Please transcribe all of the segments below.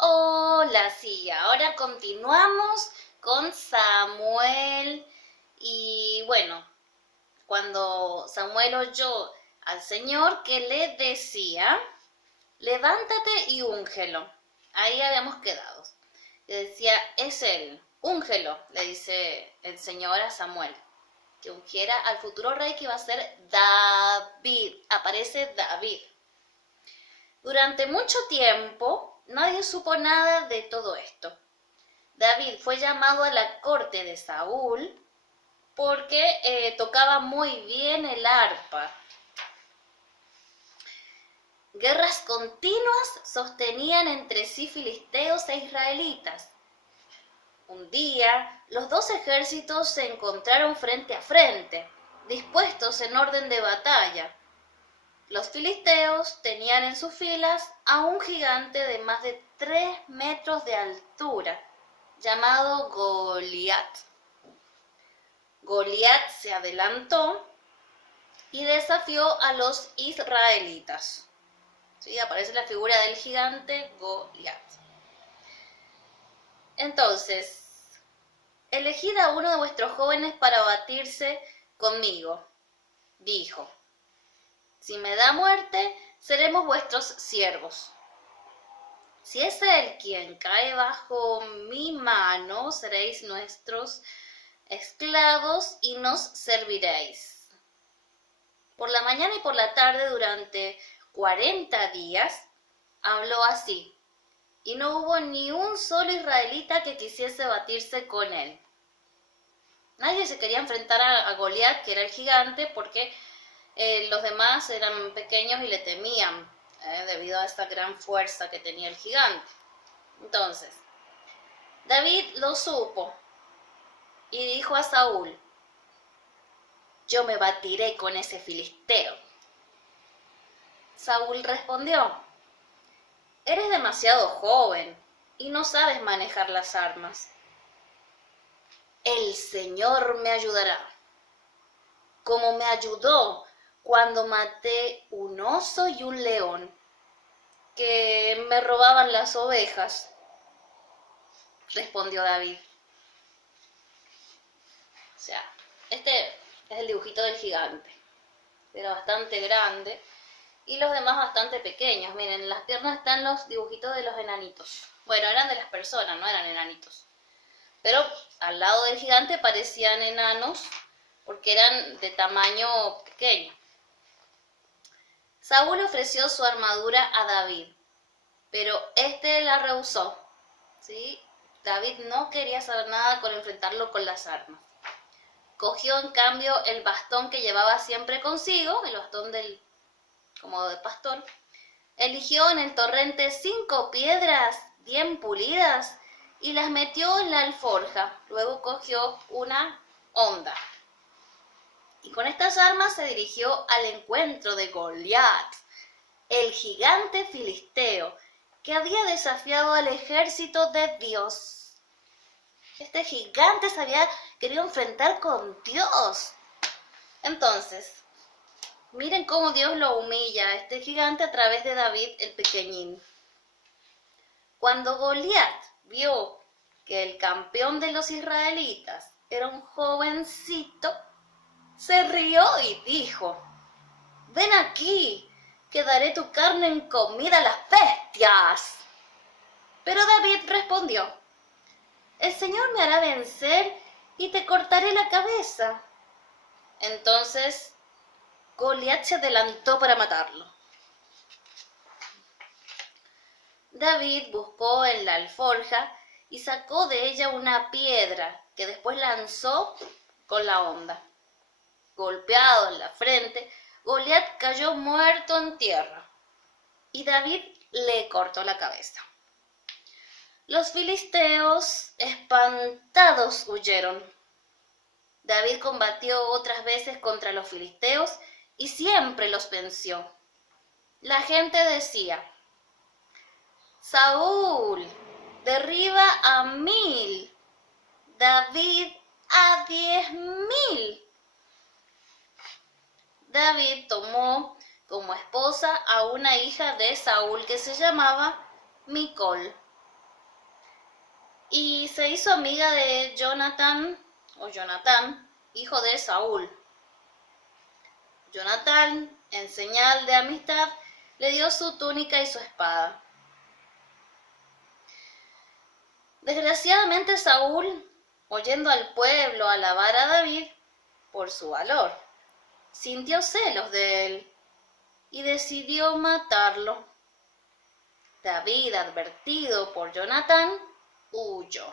Hola, sí, ahora continuamos con Samuel y bueno, cuando Samuel oyó al Señor que le decía, levántate y úngelo. Ahí habíamos quedado. Le decía, es él, úngelo, le dice el Señor a Samuel, que ungiera al futuro rey que iba a ser David. Aparece David. Durante mucho tiempo, nadie supo nada de todo esto. David fue llamado a la corte de Saúl porque tocaba muy bien el arpa. Guerras continuas sostenían entre sí filisteos e israelitas. Un día, los dos ejércitos se encontraron frente a frente, dispuestos en orden de batalla. Los filisteos tenían en sus filas a un gigante de más de 3 metros de altura, llamado Goliat. Goliat se adelantó y desafió a los israelitas. ¿Sí? Aparece la figura del gigante Goliat. Entonces, elegid a uno de vuestros jóvenes para batirse conmigo, dijo. Si me da muerte, seremos vuestros siervos. Si es él quien cae bajo mi mano, seréis nuestros esclavos y nos serviréis. Por la mañana y por la tarde, durante 40 días, habló así, y no hubo ni un solo israelita que quisiese batirse con él. Nadie se quería enfrentar a Goliat, que era el gigante, porque los demás eran pequeños y le temían, debido a esta gran fuerza que tenía el gigante. Entonces, David lo supo y dijo a Saúl, yo me batiré con ese filisteo. Saúl respondió, eres demasiado joven y no sabes manejar las armas. El Señor me ayudará, como me ayudó cuando maté un oso y un león que me robaban las ovejas, respondió David. O sea, este es el dibujito del gigante. Era bastante grande y los demás bastante pequeños. Miren, en las piernas están los dibujitos de los enanitos. Bueno, eran de las personas, no eran enanitos. Pero al lado del gigante parecían enanos porque eran de tamaño pequeño. Saúl ofreció su armadura a David, pero este la rehusó. ¿Sí? David no quería saber nada con enfrentarlo con las armas. Cogió en cambio el bastón que llevaba siempre consigo, el bastón como de pastor. Eligió en el torrente 5 piedras bien pulidas y las metió en la alforja. Luego cogió una honda. Y con estas armas se dirigió al encuentro de Goliat, el gigante filisteo, que había desafiado al ejército de Dios. Este gigante se había querido enfrentar con Dios. Entonces, miren cómo Dios lo humilla a este gigante a través de David el pequeñín. Cuando Goliat vio que el campeón de los israelitas era un jovencito, se rió y dijo, ven aquí, que daré tu carne en comida a las bestias. Pero David respondió, el Señor me hará vencer y te cortaré la cabeza. Entonces Goliat se adelantó para matarlo. David buscó en la alforja y sacó de ella una piedra que después lanzó con la honda. Golpeado en la frente, Goliat cayó muerto en tierra y David le cortó la cabeza. Los filisteos, espantados, huyeron. David combatió otras veces contra los filisteos y siempre los venció. La gente decía, Saúl derriba a 1000, David a 10.000. David tomó como esposa a una hija de Saúl que se llamaba Micol. y se hizo amiga de Jonathan, hijo de Saúl. Jonathan, en señal de amistad, le dio su túnica y su espada. Desgraciadamente Saúl, oyendo al pueblo alabar a David por su valor, sintió celos de él y decidió matarlo. David, advertido por Jonatán, huyó.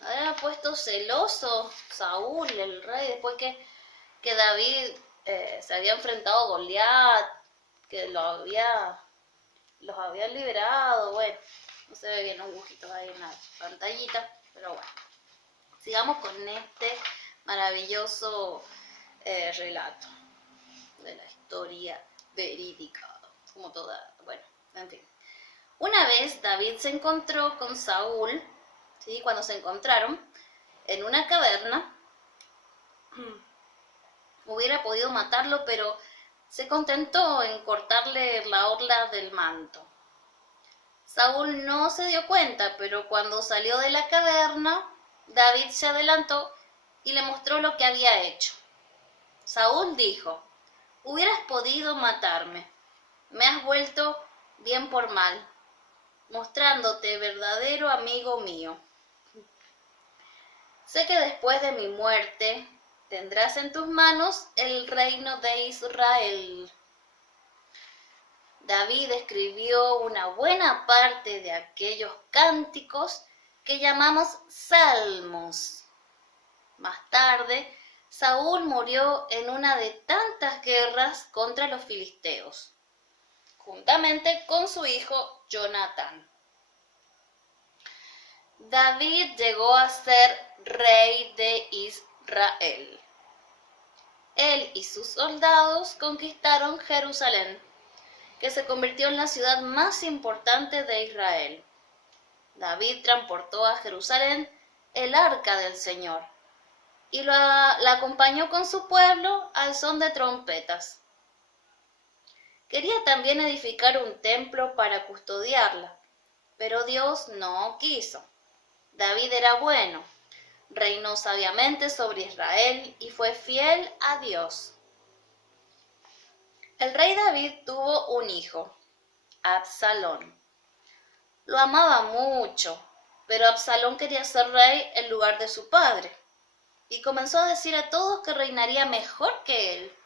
Había puesto celoso Saúl, el rey, después que David se había enfrentado a Goliat, que los había liberado. Bueno, no se ve bien los dibujitos ahí en la pantallita, pero bueno. Sigamos con este maravilloso relato de la historia verídica, como toda, bueno, en fin. Una vez David se encontró con Saúl, ¿sí? Cuando se encontraron en una caverna, hubiera podido matarlo, pero se contentó en cortarle la orla del manto. Saúl no se dio cuenta, pero cuando salió de la caverna, David se adelantó y le mostró lo que había hecho. Saúl dijo: hubieras podido matarme, me has vuelto bien por mal, mostrándote verdadero amigo mío. Sé que después de mi muerte tendrás en tus manos el reino de Israel. David escribió una buena parte de aquellos cánticos que llamamos salmos. Más tarde, Saúl murió en una de tantas guerras contra los filisteos, juntamente con su hijo Jonatán. David llegó a ser rey de Israel. Él y sus soldados conquistaron Jerusalén, que se convirtió en la ciudad más importante de Israel. David transportó a Jerusalén el arca del Señor y la acompañó con su pueblo al son de trompetas. Quería también edificar un templo para custodiarla, pero Dios no quiso. David era bueno, reinó sabiamente sobre Israel y fue fiel a Dios. El rey David tuvo un hijo, Absalón. Lo amaba mucho, pero Absalón quería ser rey en lugar de su padre, y comenzó a decir a todos que reinaría mejor que él.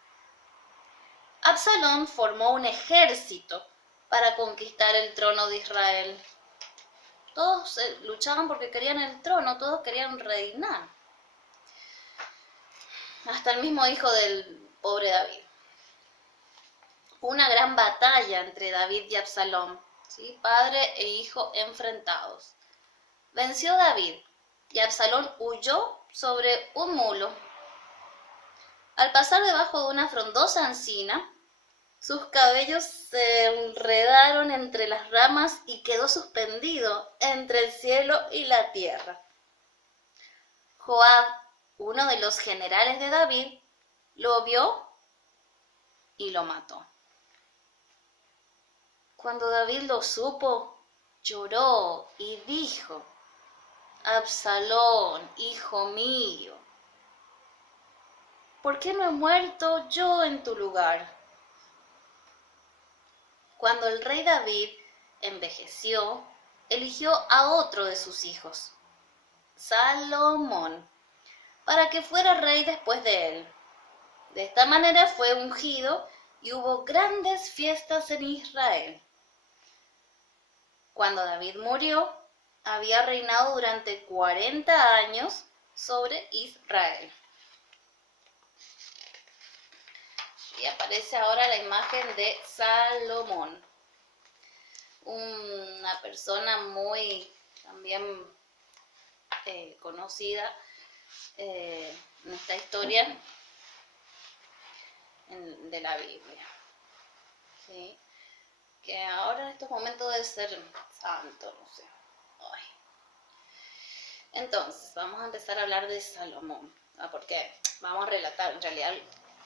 Absalón formó un ejército para conquistar el trono de Israel. Todos luchaban porque querían el trono, todos querían reinar. Hasta el mismo hijo del pobre David. Una gran batalla entre David y Absalón, ¿sí? Padre e hijo enfrentados. Venció David y Absalón huyó sobre un mulo. Al pasar debajo de una frondosa encina, sus cabellos se enredaron entre las ramas y quedó suspendido entre el cielo y la tierra. Joab, uno de los generales de David, lo vio y lo mató. Cuando David lo supo, lloró y dijo: Absalón, hijo mío, ¿por qué no he muerto yo en tu lugar? Cuando el rey David envejeció, eligió a otro de sus hijos, Salomón, para que fuera rey después de él. De esta manera fue ungido y hubo grandes fiestas en Israel. Cuando David murió, había reinado durante 40 años sobre Israel. Y aparece ahora la imagen de Salomón, una persona muy también conocida en esta historia de la Biblia, ¿sí? Que ahora en estos momentos debe ser santo, no sé. Ay. Entonces, vamos a empezar a hablar de Salomón, porque vamos a relatar, en realidad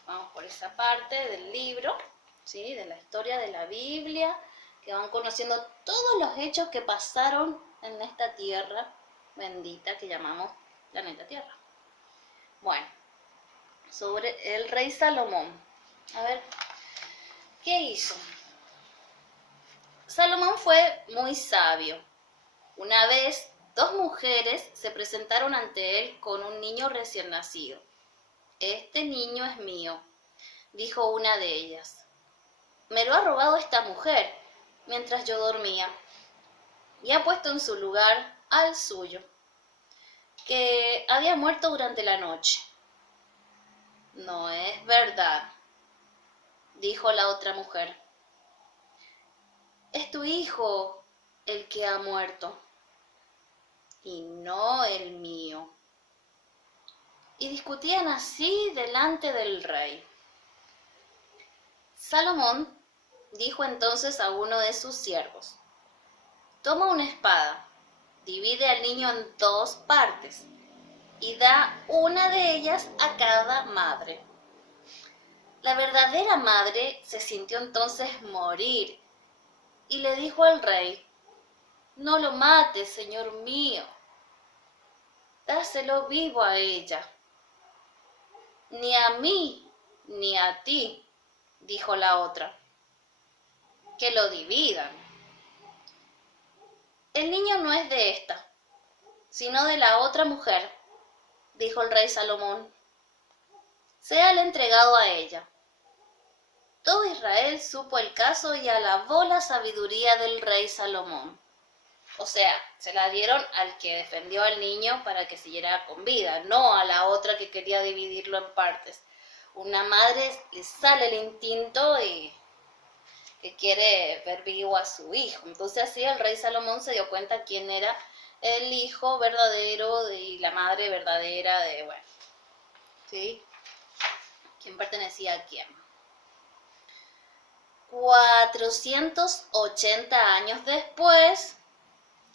vamos por esa parte del libro, ¿sí? De la historia de la Biblia, que van conociendo todos los hechos que pasaron en esta tierra bendita que llamamos planeta Tierra. Bueno, sobre el rey Salomón. A ver, ¿qué hizo? Salomón fue muy sabio. Una vez, dos mujeres se presentaron ante él con un niño recién nacido. Este niño es mío, dijo una de ellas. Me lo ha robado esta mujer mientras yo dormía y ha puesto en su lugar al suyo, que había muerto durante la noche. No es verdad, dijo la otra mujer. Es tu hijo el que ha muerto y no el mío. Y discutían así delante del rey. Salomón dijo entonces a uno de sus siervos: toma una espada, divide al niño en dos partes y da una de ellas a cada madre. La verdadera madre se sintió entonces morir y le dijo al rey: no lo mates, señor mío, dáselo vivo a ella. Ni a mí ni a ti, dijo la otra, que lo dividan. El niño no es de esta, sino de la otra mujer, dijo el rey Salomón. Séale entregado a ella. Todo Israel supo el caso y alabó la sabiduría del rey Salomón. O sea, se la dieron al que defendió al niño para que siguiera con vida, no a la otra que quería dividirlo en partes. Una madre le sale el instinto y que quiere ver vivo a su hijo. Entonces así el rey Salomón se dio cuenta quién era el hijo verdadero y la madre verdadera de, bueno, ¿sí? ¿Quién pertenecía a quién? 480 años después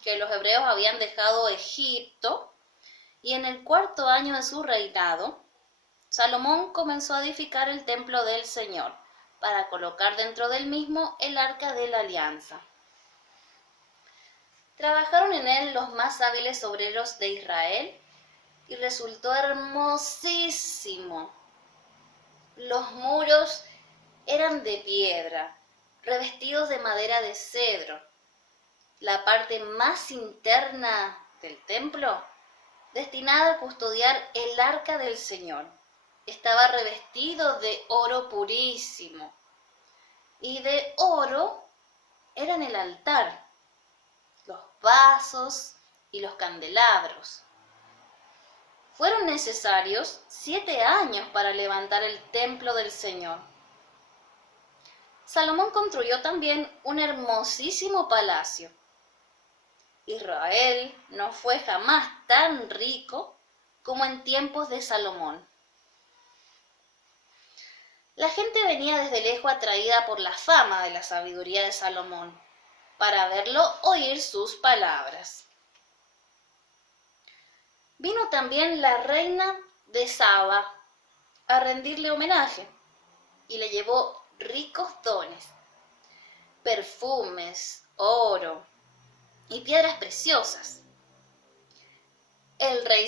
que los hebreos habían dejado Egipto, y en el cuarto año de su reinado, Salomón comenzó a edificar el templo del Señor, para colocar dentro del mismo el arca de la alianza. Trabajaron en él los más hábiles obreros de Israel, y resultó hermosísimo. Los muros eran de piedra, revestidos de madera de cedro. La parte más interna del templo, destinada a custodiar el arca del Señor, estaba revestido de oro purísimo, y de oro eran el altar, los vasos y los candelabros. Fueron necesarios 7 años para levantar el templo del Señor. Salomón construyó también un hermosísimo palacio. Israel no fue jamás tan rico como en tiempos de Salomón. La gente venía desde lejos atraída por la fama de la sabiduría de Salomón, para verlo oír sus palabras. Vino también la reina de Saba a rendirle homenaje y le llevó ricos dones, perfumes, oro y piedras preciosas. El rey